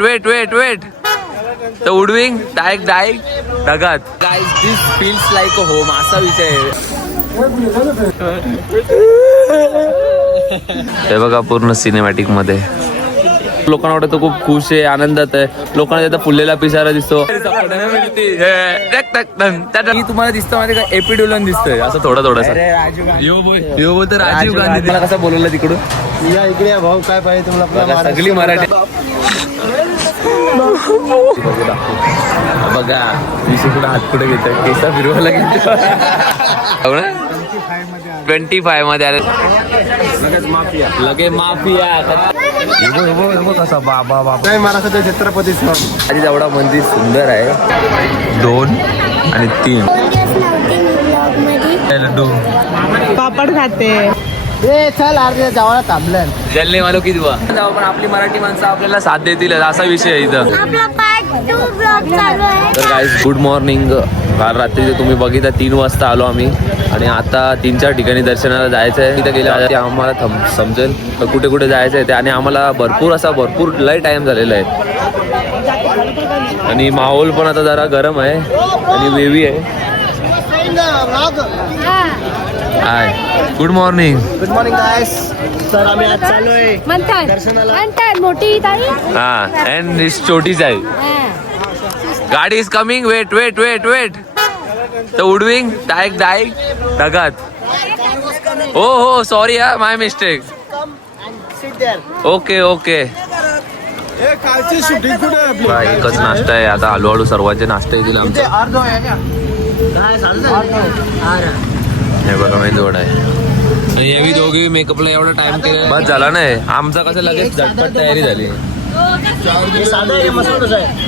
Weight तर उडविंग direct ढगात. Guys this feels like a home असा विषय आहे. हे बघा पूर्ण सिनेमॅटिक मध्ये लोकांना वाटतं खूप खुश आहे, आनंदात आहे. लोकांना त्याचा फुललेला पिसारा दिसतो. तुम्हाला दिसतं माहिती का एपिड्युलन दिसतंय असं थोडं यो तर राजीव गांधी. मला कसं बोलवलं तिकडून या इकडे या भाऊ, काय पाहिजे तुम्हाला? सगळी मराठी बघा. विषय कुठं हात कुठे घेत केसा फिरवायला घेतो. 25 मध्ये आले लगे माफिया कसा बाबा नाही महाराष्ट्राचे छत्रपती आधी जेवढा मंदिर सुंदर आहे. 2 आणि 3 लड्डू पापड खाते. चल अर्ध्या जावळा थांबलं जल्ले मालो किती पण आपली मराठी माणसं आपल्याला साथ देतील असा विषय आहे इथं. तर गाईज गुड मॉर्निंग. काल रात्री तुम्ही बघितलं 3 वाजता आलो आम्ही आणि आता 3-4 ठिकाणी दर्शनाला जायचं आहे. तिथे गेल्या ते आम्हाला समजेल कुठे कुठे जायचं आहे ते. आणि आम्हाला भरपूर लय टाइम झालेला आहे आणि माहोल पण आता जरा गरम आहे आणि वेवी आहे. Hi good morning guys. तर आम्ही आज चाललोय म्हणतात मोठी ताई. हा अँड दिस छोटीच आहे. गाडी इज कमिंग. वेट तर उडविंग डायरेक्ट ढगात. हो सॉरी हा माय मिस्टेक. ओके एकच नाश्ता आहे आता. हळूहळू सर्वांचे नाश्ता येतील आमचे. हे बघा मी जोड आहे. हे दोघे मेकअपला एवढा टाइम केला बस झाला नाही आमचा. कसं लगेच झटपट तयारी झाली.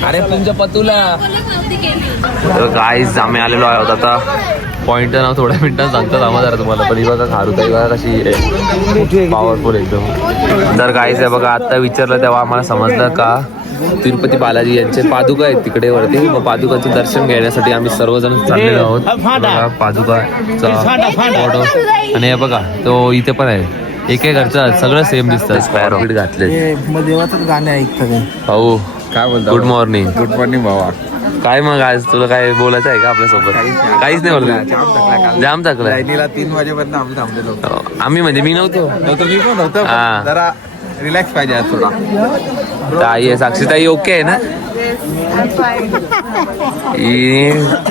अरे तुमच्या पतूला. तर गाईज आम्ही आलेलो आहोत आता. पॉइंटचं नाव थोड्या मिनिटात सांगतात आम्हाला जरा तुम्हाला. पण ही बघा खारुताई बघा कशी पॉवरफुल एकदम. तर गाईज आहे बघा आता विचारलं तेव्हा आम्हाला समजलं का तिरुपती बालाजी यांचे पादुका आहेत तिकडे वरती. मग पादुकांचं दर्शन घेण्यासाठी आम्ही सर्वजण चाललेलो आहोत. बघा पादुकाचा फोटो. आणि हे बघा तो इथे पण आहे. एक घरचं सगळं सेम दिसतं. स्पॅरो घातले. देवाचं गाणं ऐकतं भाऊ काय बोलतो? Good morning. गुड मॉर्निंग भावा. काय मग आज तुला काय बोलायचं आहे का आपल्यासोबत? काहीच नाही बोलत. जाम टाकलं. 3 वाजेपर्यंत आम्ही थांबलेलो. आम्ही म्हणजे मी नव्हतो. मी पण होतो. हा. जरा रिलॅक्स पाहिजे आज थोडा. ताई आहे साक्षीताई ओके आहे ना?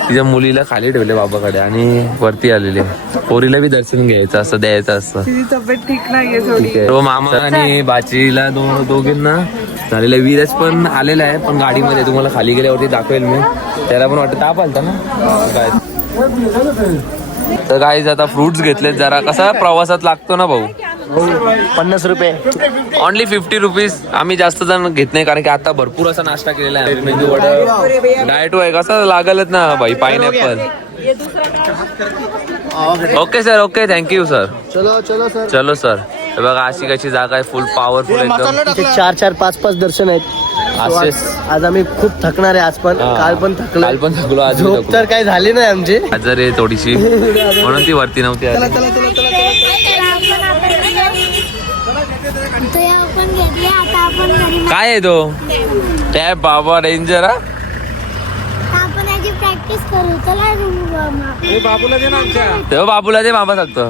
तिच्या मुलीला खाली ठेवले बाबाकडे आणि वरती आलेले. पोरीला बी दर्शन घ्यायचं असं द्यायचं असतं. तिची तब्येत ठीक नाहीये थोडी. तो मामा आणि बाचीला दोघींना झालेला. वीरज पण आलेला आहे पण गाडीमध्ये तुम्हाला खाली गेल्यावरती दाखवेल मी. त्याला पण वाटतं ताप आलता ना काय. तर गाईज आता फ्रुट्स घेतलेत. जरा कसा प्रवासात लागतो ना भाऊ. 50 रुपये. Only 50 rupees. आम्ही जास्त जण घेत नाही कारण की आता भरपूर असा नाश्ता केलेला आहे. मेंदू वडा डाएट आहे कसं लागलच ना भाई. Pineapple. Okay sir okay thank you sir. चलो सर. बघा अशी कशी जागा आहे फुल पॉवरफुल एकदम. 4-4, 5-5 दर्शन आहेत. आज आम्ही खूप थकणार आहे. आज पण काल पण थकलो. आज झोप तर काही झाली नाही आमची. आजार आहे थोडीशी म्हणून ती वरती नव्हती आली. काय आहे तो टॅब बाबा डेंजर. प्रॅक्टिस करू चला. तेव्हा बाबूला दे बाबा सांगतो.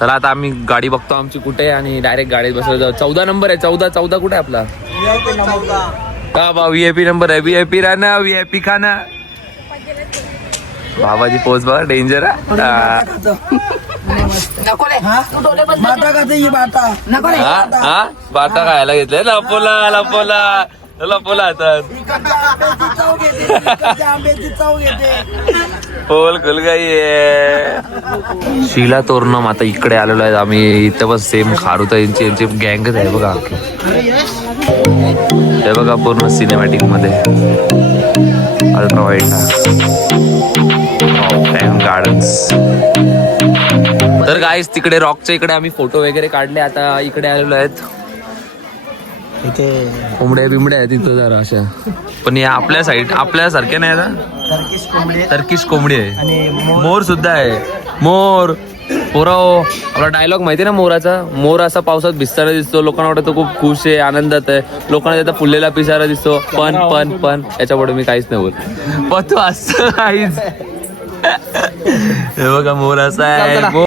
चला आता आम्ही गाडी बघतो आमची कुठे आणि डायरेक्ट गाडीत बसलो जाऊ. 14 नंबर आहे. 14 कुठे आपला? का बा VIP नंबर आहे. VIP राहणं VIP खाना. बाबाजी पोच बघा डेंजर. बाटा खायला घेतलंय. लपोला हातात पोल खुलगाई आहे. शिला तोरणम आता इकडे आलेलो आहे आम्ही. इथं पण सेम खारुताईंची यांची गँगच आहे बघा. हे बघा पूर्ण सिनेमॅटिक मध्ये अल्ट्रा वाईट गार्डन्स. तर गाईस तिकडे रॉकच्या इकडे आम्ही फोटो वगैरे काढले. आता इकडे आलेलो आहेत. इथे कोंबड्या बिंबड्या आहेत तिथं जरा अशा. पण या आपल्या साईड आपल्या सारख्या नाही ना. टर्किश कोंबडी आहे. मोर सुद्धा आहे. मोर पोराओ, आपला डायलॉग माहिती ना मोराचा? मोर असा पावसात भिजताना दिसतो, लोकांना वाटतं तो खूप खुश आहे, आनंदात आहे, लोकांना त्याचा फुललेला पिसारा दिसतो. पण पण पण याच्या पुढे मी काहीच नाही बोल, पण तू असं काहीच. हे बघा मोर असा आहे.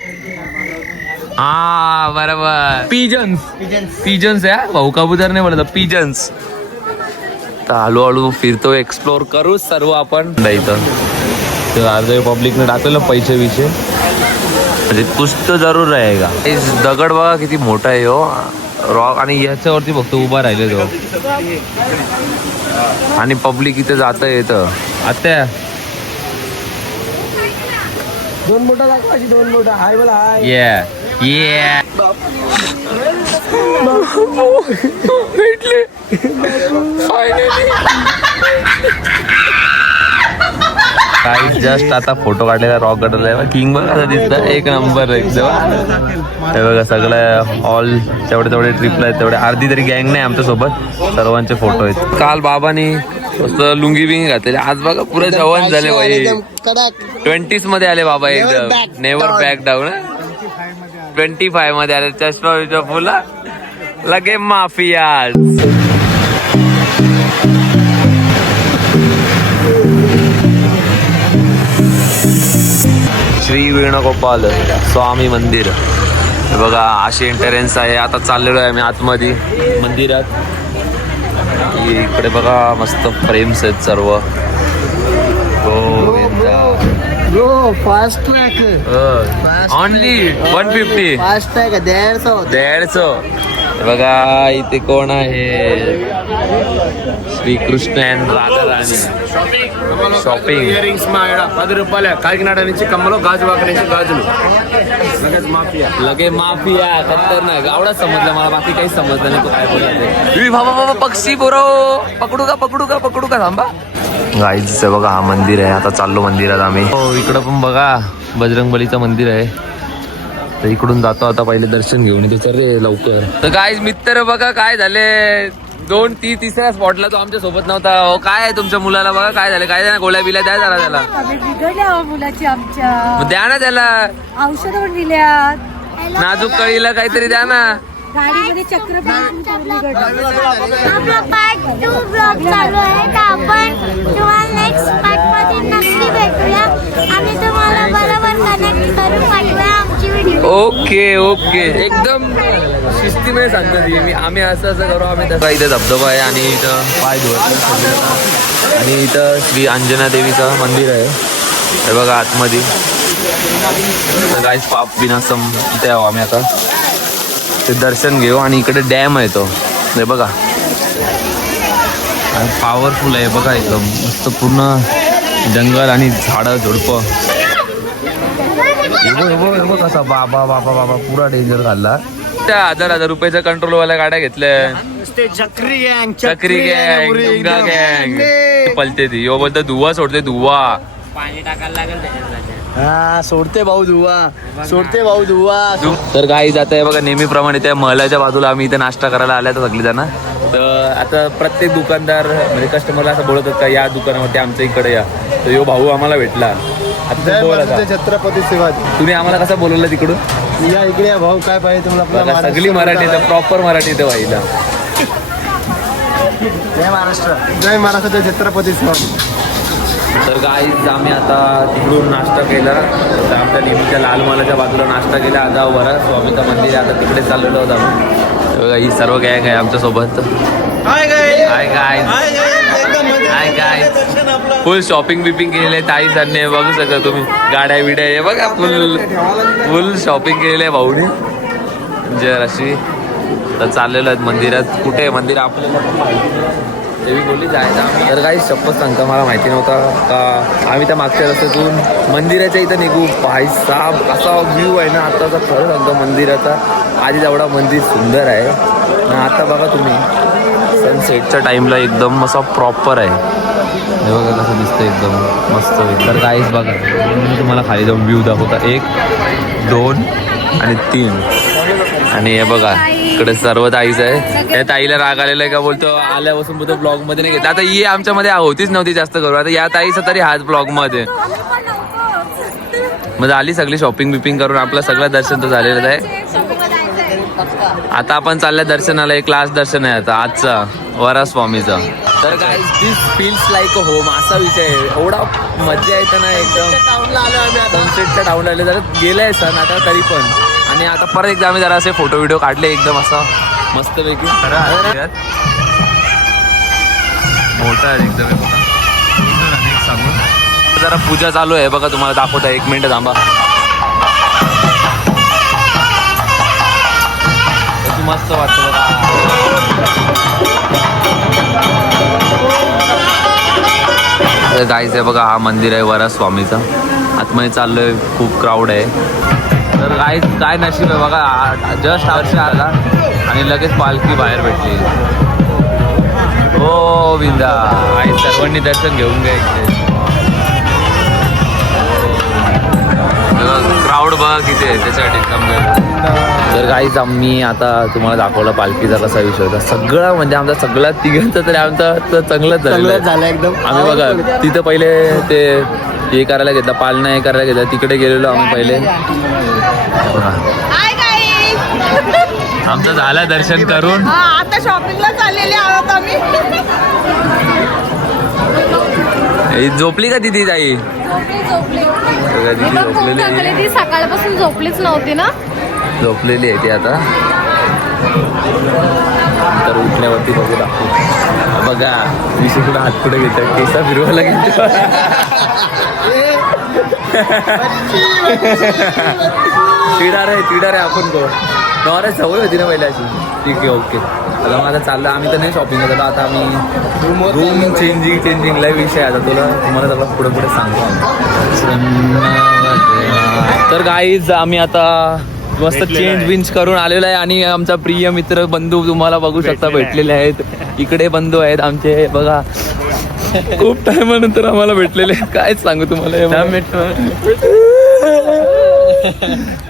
हा बरोबर, पिजन्स आहे भाऊ, कबूतर नाही बोलत, पिजन्स. तर हळूहळू फिरतो, एक्सप्लोर करू सर्व आपण इथं. अर्धे पब्लिकने टाकलेलं पैसे विषय, म्हणजे कुछ तो जरूर रहेगा. दगड बघा किती मोठा आहे हो, रॉक, आणि याच्यावरती फक्त उभा राहिले तो, आणि पब्लिक इथे जात येतं. आता दोन बोटा दाखवायची, दोन बोटा. हाय बोला, हाय. ये भेटले काही जस्ट आता फोटो काढलेला रॉक काढलेला किंग बघा कसं दिसतं, एक नंबर एकदम. हे बघा सगळं ऑल तेवढे ट्रिपला आहेत, तेवढे अर्धी तरी गँग नाही आमच्या सोबत, सर्वांचे फोटो आहेत. काल बाबांनी मस्त लुंगी बिंगी घातलेली, आज बघा पुरे जवान झाले भाई, 20s मध्ये आले बाबा, एकदम नेव्हर बॅक डाऊन. 25 मध्ये आले, चष्मा विचा फुला लगे माफियाज. श्री वेणुगोपाल स्वामी मंदिर. हे बघा अशी एंट्रन्स आहे. आता चाललेलो आहे आम्ही आतमध्ये मंदिरात. इकडे बघा मस्त फ्रेम्स आहेत सर्व. Bro fast track only 150. Fast track 150. बघा इथे कोण आहे, Srikrishna and Radharani shopping. Earrings మా 10 రూపాయలు, కాకినాడ నుంచి కమ్మలో, గాజువాక నుంచి గాజులు. लगे माफिया खतरनाक. आवडा समजलं मला, बाकी काही समजलं नाही. तू काय बोलते? बाबा पक्षी बोरो, पकडू का थांबा. गाईच बघा हा मंदिर आहे. आता चाललो मंदिरात आम्ही. हो इकडं पण बघा बजरंगबलीचं मंदिर आहे. तर इकडून जातो आता, पहिले दर्शन घेऊन येतो. चल रे लवकर. तर गाईज मित्र बघा काय झाले, 2-3 स्पॉटला तो आमच्या सोबत नव्हता. काय आहे तुमच्या मुलाला, बघा काय झालं, काय ना गोळ्या बिल्या द्या जरा त्याला. बिघडल्या मुलाची आमच्या, मग द्या ना त्याला, औषध पण दिल्यात, नाजूक कळीला काहीतरी द्या ना. गाडीमध्ये चक्र आपला पार्ट 2 ब्लॉग चालू आहे. तर आपण तुम्हाला नेक्स्ट पार्ट मध्ये नक्की भेटूया. आम्ही तुम्हाला बरोबर कनेक्ट करून पाठवूया आमची व्हिडिओ. ओके एकदम शिस्तीमध्ये सांगतो ती मी. आम्ही असं करू, आम्ही तसं. इथं धबधबा आहे आणि इथं पाय धुवत, आणि इथं श्री अंजना देवीचं मंदिर आहे. हे बघा आतमध्ये. तर गाईस पाप विनाशम इथे आहो आम्ही आता, ते दर्शन घेऊ. आणि इकडे डॅम आहे तो, हे बघा पॉवरफुल आहे बघा, एकदम मस्त पूर्ण जंगल आणि झाडं झुडपं. कसा बाबा पुरा डेंजर घालला. त्या 1000 रुपयाच्या कंट्रोलवाल्या गाड्या घेतल्या. चक्री गँग पलते ती. यो बोलतो धुवा सोडते, धुवा पाणी टाकायला लागेल त्याच्यात. हा सोडते भाऊ धुवा. तर काही जात आहे बघा नेहमीप्रमाणे त्या महलाच्या बाजूला आम्ही इथे नाश्ता करायला आल्या तर सगळी जण. तर आता प्रत्येक दुकानदार म्हणजे कस्टमरला असं बोलत का या दुकानावरती आमच्या इकडे या. तर यो भाऊ आम्हाला भेटला. आता छत्रपती शिवाजी. तुम्ही आम्हाला कसं बोलवलं तिकडून? या इकडे या भाऊ, काय पाहिजे तुम्हाला? सगळी मराठी, प्रॉपर मराठी इथं व्हायला. जय महाराष्ट्र, छत्रपती शिवाजी. तर गाईज आम्ही आता तिकडून नाश्ता केला. तर आमच्या नेहमीच्या लाल महालाच्या बाजूला नाश्ता केला. आता वरा स्वामीचं मंदिर आहे, आता तिकडे चाललेलो होतो आम्ही. बघा ही सर्व गँग आहे आमच्या सोबत. हाय गाय फुल शॉपिंग बिपिंग केलेलं आहे ताई सरने. बघू शकता तुम्ही गाड्या बिड्या हे बघा, फुल शॉपिंग केलेलं आहे भाऊने जर अशी. तर चाललेलो आहेत मंदिरात. कुठे आहे मंदिर आपल्याला पण माहिती नाही. देवी बोलली जायचं आम्ही. तर काही शपथ सांगता मला माहिती नव्हता का आम्ही त्या मागच्या रस्त्यातून मंदिराच्या इथं निघू. भाई साहेब असा व्ह्यू आहे ना आत्ताचा, खरं सांगतो मंदिराचा. आधी एवढा मंदिर सुंदर आहे ना, आता बघा तुम्ही सनसेटच्या टाईमला एकदम असा प्रॉपर आहे. हे बघा कसं दिसतं एकदम मस्त. तर काहीच बघा मी तुम्हाला खाली जाऊन व्ह्यू दाखवता. 1, 2 आणि 3. आणि हे बघा इकडे सर्व ताईच आहे. त्या ताईला राग आलेला आहे का बोलतो आल्यापासून बोलतो ब्लॉग मध्ये नाही घेत. आता ही आमच्यामध्ये होतीच नव्हती जास्त करू. आता या ताईचा तरी हाच ब्लॉग मध्ये. मग झाली सगळी शॉपिंग बिपिंग करून आपलं सगळं दर्शन तर झालेलं आहे. आता आपण चालल्या दर्शनाला. एक लास्ट दर्शन आहे आता आजचा वरास्वामीचा. तर काय दिस फील्स लाईक अ होम असा विषय आहे. एवढा मजा येतं ना एकदम. सनसेटच्या टाऊनला आले जरा गेलाय सण आता तरी पण. आणि आता परत एकदा आम्ही जरा असे फोटो व्हिडिओ काढले एकदम असा मस्तपैकी. मोठा आहे एकदम सांगून. जरा पूजा चालू आहे बघा तुम्हाला दाखवता. 1 मिनिट थांबा. मस्त वाटतं बघा. गाईज आहे बघा हा मंदिर आहे वरास्वामीचा. आतमध्ये चाललोय. खूप क्राऊड आहे. तर गाईज काय नशीब आहे बघा. जस्ट वर्ष आला आणि लगेच पालखी बाहेर भेटली. हो विंदा आई सर्वांनी दर्शन घेऊन घ्यायचे. क्राऊड बघा किती आहे त्याच्यासाठी थांबलेला. तर काहीच आम्ही आता तुम्हाला दाखवलं पालखीचा कसा विषय होता. सगळं म्हणजे आमचा सगळा तिघांचा तरी आमचा तर चांगलंच झालं एकदम. आम्ही बघा तिथं पहिले ते हे करायला घेतलं, पालना हे करायला घेतलं. तिकडे गेलेलो आम्ही पहिले. आमचं झालं दर्शन करून. आता शॉपिंगला चाललेले आहोत आम्ही. झोपली का दिदी ताई? ती सकाळपासून झोपलीच नव्हती ना. झोपलेली आहे ती आता. तर उठल्यावरती बघू दाखवू. बघा विषय कुठं हात कुठे घेतात. केसा फिरवायला घेतो. चिडार आहे आपण कोण नवरा सवय होती ना पहिल्याची. ठीक आहे ओके. आता माझा चाललं. आम्ही तर नाही शॉपिंग करतो आता. आम्ही रूम चेंजिंगला विषय आता तुम्हाला सगळं पुढे सांगतो आम्ही. तर गाईज आम्ही आता मस्त चेंज करून आलेलो आहे. आणि आमचा प्रिय मित्र बंधू तुम्हाला बघू शकता भेटलेले आहेत. इकडे बंधू आहेत आमचे बघा. खूप टायमानंतर आम्हाला भेटलेले. कायच सांगू तुम्हाला.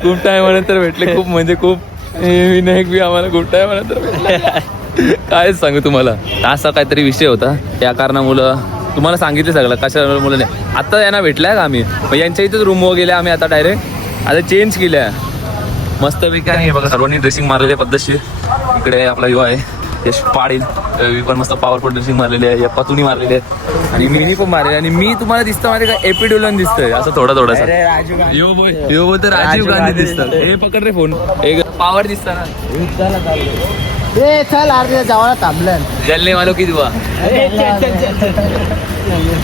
खूप टायमानंतर भेटले. खूप म्हणजे खूप. विनायक बी आम्हाला खूप टायमानंतर भेटले. कायच सांगू तुम्हाला. असा काहीतरी विषय होता. त्या कारणामुळं तुम्हाला सांगितलं सगळं कशा मुलं नाही. आता यांना भेटलाय का आम्ही. मग यांच्या इथंच रूमवर गेल्या आम्ही आता डायरेक्ट. आता चेंज केल्या मस्तपैकी. आणि बघा सर्वांनी ड्रेसिंग मारलेली आहे पद्धतशीर. इकडे आपला युवा आहे यश पाडील. पण मस्त पॉवरफुल ड्रेसिंग मारलेली आहे. पतुनी मारलेली आहे आणि मिनी पण मारलेली. आणि मी तुम्हाला दिसतं माझे काय एपिड्युलन दिसतंय असं थोडंसं. यो बोय तर राजीव गांधी दिसतात. हे पकड रे फोन. एक पावर दिसतं ना. चल अर्ध्या जावळा थांबलं. जल्ले मालो किती बुवा.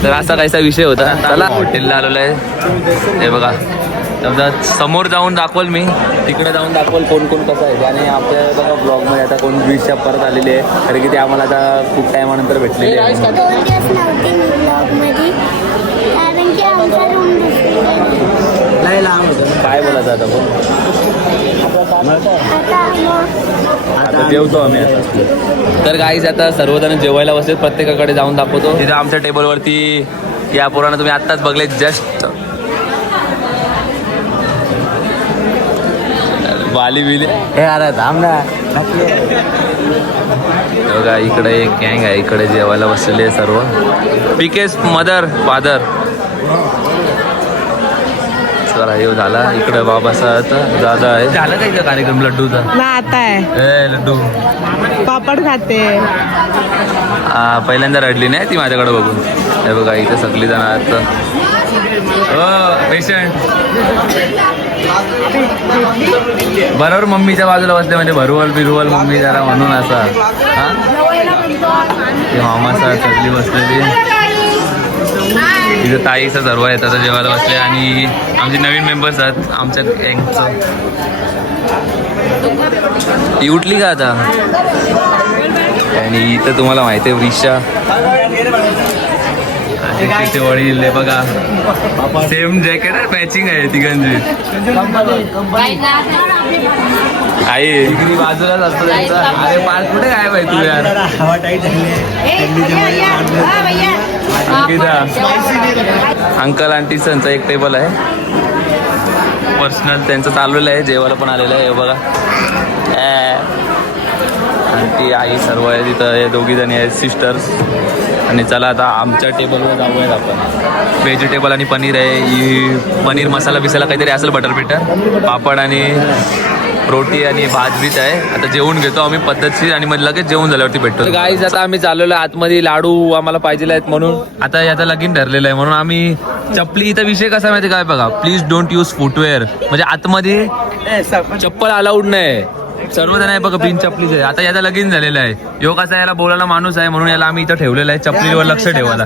तर असा काहीसा विषय होता. चला हॉटेलला आलेलो आहे. हे बघा समजा समोर जाऊन दाखवल मी. तिकडे जाऊन दाखवल कोण कोण कसं आहे. आणि आपल्या बघा ब्लॉगमध्ये आता कोण बीचच्या परत आलेले आहे. कारण की ते आम्हाला आता खूप टायमानंतर भेटलेले आहे. 2 दिवस नव्हते मी ब्लॉगमध्ये कारण की आमचा रूम काय बोलायचं आता पण. आता जेवतो आम्ही आता. तर गाईज आता सर्वजण जेवायला बसलेत. प्रत्येकाकडे जाऊन दाखवतो. तिथे आमच्या टेबलवरती या पोरांना तुम्ही आत्ताच बघले जस्ट वाली बिली. बघा इकडे एक गँग आहे. इकडे जेवायला बसलेले आहे सर्व. पिकेस मदर फादर. चला येऊ झाला. इकडे बाबासाहेब दादा आहे. झालं काय का कार्यक्रम लड्डूचा. ना आता आहे लड्डू पापड खाते. पहिल्यांदा रडली नाही ती माझ्याकडे बघून. हे बघा इथे सगळी जण आहेत. पेशंट बरोबर मम्मीच्या बाजूला बसले म्हणजे भरवल मम्मी जरा म्हणून असा. हा ते मामासा सगळी बसलेली. तिथं ताईचं सर्व आहेत आता जेवायला बसले. आणि आमचे नवीन मेंबर्स आहेत आमच्या गँगचं. ती उठली का आता. आणि इथं तुम्हाला माहिती आहे विशा तिचे वडील बघा. सेम जॅकेट आहे मॅचिंग आहे तिघांची. आई तिकडे बाजूलाच असतो त्यांचा. अरे पार्क कुठे काय बाई तू यार. अंकल आंटी त्यांचा एक टेबल आहे पर्सनल त्यांचं चाललेलं आहे. जेवायला पण आलेलं आहे. हे बघा आंटी आई सर्व आहे तिथं. हे दोघी जणी आहेत सिस्टर्स. आणि चला आता आमच्या टेबलवर जाऊयात आपण. व्हेजिटेबल आणि पनीर आहे, पनीर मसाला बिसाला काहीतरी असेल, बटर बिटर, पापड आणि रोटी आणि भात बीत आहे. आता जेवून घेतो आम्ही पद्धतशीर आणि मग लगेच जेवून झाल्यावरती भेटतो. गाईज आता आम्ही चाललेलो आतमध्ये, लाडू आम्हाला पाहिजे आहेत म्हणून. आता याचा लगीन ठरलेलं आहे म्हणून आम्ही चपली, इथं विषय कसा माहिती काय बघा, प्लीज डोंट यूज फुटवेअर, म्हणजे आतमध्ये चप्पल अलाउड नाही. सर्वजण आहे बघा बिन चपलीच आहे. आता याचा लगीन झालेला आहे, यो कसा याला बोलायला माणूस आहे म्हणून याला आम्ही इथं ठेवलेला आहे चपलीवर लक्ष ठेवायला.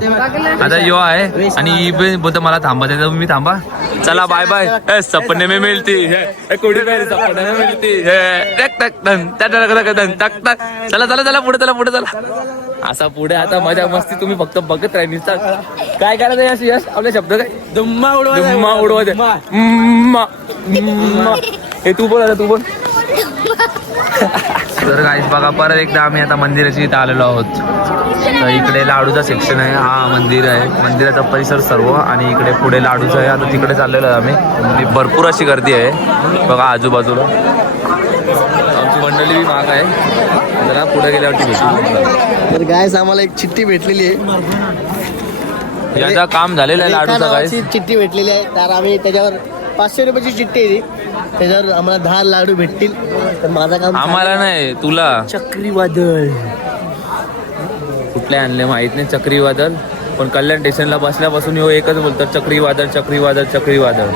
आता यो आहे आणि ही पण बोलतो मला थांबा, त्याचा मी थांबा. चला बाय बाय. सपने में मिळती कुठे सपने में मिळती. चला चला चला पुढे चला पुढे चला. असा पुढे आता मजा मस्ती तुम्ही फक्त बघत राहिला. काय करायचं यश यश आपले शब्द काय दुम्मा उडवायचे. हे तू बोल, आता तू बोल. तर गाईस बघा परत एकदा आम्ही आता मंदिराची इथं आलेलो आहोत. तर इकडे लाडूचा सेक्शन आहे, हा मंदिर आहे, मंदिराचा परिसर सर्व, आणि इकडे पुढे लाडूचं आहे. आता तिकडे चाललेलो आहे आम्ही. भरपूर अशी गर्दी आहे बघा आजूबाजूला. आमची मंडळी बी माग आहे, जरा पुढे गेल्यावरती भेटू. तर गायस आम्हाला एक चिठ्ठी भेटलेली आहे, याचा काम झालेलं आहे लाडूचा गाईस. चिठ्ठी भेटलेली आहे. तर आम्ही त्याच्यावर 500 रुपयाची चिठ्ठी आहे ती, त्याच्यावर आम्हाला 10 लाडू भेटतील. तर माझं काम आम्हाला नाही तुला. चक्रीवादळ कुठले आणले माहित नाही चक्रीवादळ, पण कल्याण स्टेशनला बसल्यापासून ह्यो एकच बोलतात चक्रीवादळ चक्रीवादळ चक्रीवादळ.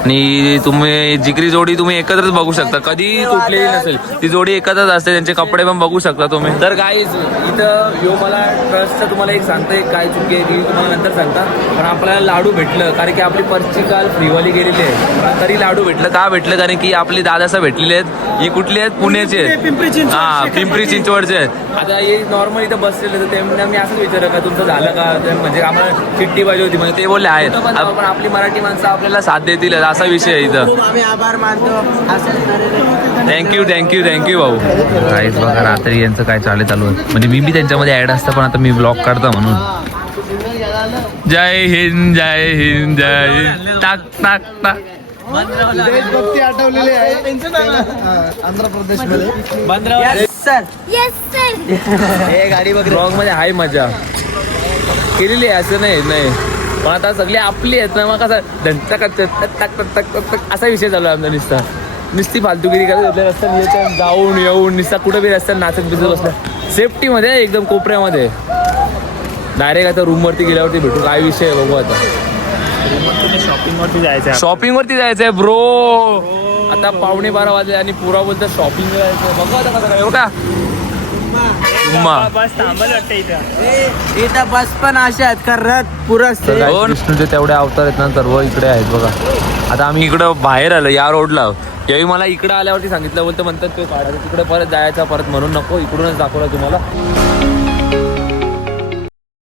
आणि तुम्ही जिगरी जोडी तुम्ही एकत्रच बघू शकता, कधी कुठलीही नसेल ती जोडी एकत्रच असते. त्यांचे कपडे पण बघू शकता तुम्ही. तर गाईज इथं यो मला ट्रस्टचं तुम्हाला एक सांगतोय काय चुकी आहे ती तुम्हाला नंतर सांगता. पण आपल्याला लाडू भेटलं कारण की आपली पर्ची काल फ्रीवाली गेलेली आहे, तरी लाडू भेटलं. का भेटलं कारण की आपली दादासा भेटलेले आहेत. ही कुठली आहेत, पुण्याचे आहेत. हा पिंपरी चिंचवडचे आहेत. आता हे नॉर्मल इथं बसलेले तर त्यांना मी असंच विचारलं का तुमचं झालं का, म्हणजे आम्हाला चिठ्ठी पाहिजे होती म्हणजे ते बोलले आहेत. पण आपली मराठी माणसं आपल्याला साथ देतील असा विषय आहे इथं. आम्ही आभार मानतो. थँक्यू थँक्यू थँक्यू भाऊ. काहीच बघा रात्री यांचं काय चालू आहे, म्हणजे मी बी त्यांच्यामध्ये ऍड असतं पण आता मी ब्लॉग काढतो म्हणून. जय हिंद जय हिंद जय हिंद. टाक टाक टाक. देशभक्ती आठवलेली आहे आंध्र प्रदेशमध्ये. Yes sir. हे गाडी बघ ब्लॉग मध्ये हाय मजा केलेली आहे असं नाही नाही, पण आता सगळे आपली आहेत ना, मग कसं धंटक असा विषय चालू आहे आमचा. नुसती फालतूगिरी करत होते रस्त्यात जाऊन येऊन निस्ता कुठं बी रस्त्यात नाचत बिचत बसला. सेफ्टीमध्ये एकदम कोपऱ्यामध्ये. डायरेक्ट आता रूमवरती गेल्यावरती भेटू काय विषय आहे बघू. आता शॉपिंग वरती जायचंय ब्रो. आता 11:15 वाजले आणि पुरा बोलतात शॉपिंग जायचंय. बघू आता कसं काय का इथं बस पण अशा करत पुरं विष्णूचे तेवढे अवतार आहेत ना सर्व इकडे आहेत बघा. आता आम्ही इकडं बाहेर आलो या रोडला. यावेळी मला इकडं आल्यावरती सांगितलं, बोलतं म्हणतात तो काढायचं तिकडे परत जायचा परत, म्हणून नको इकडूनच दाखवलं तुम्हाला.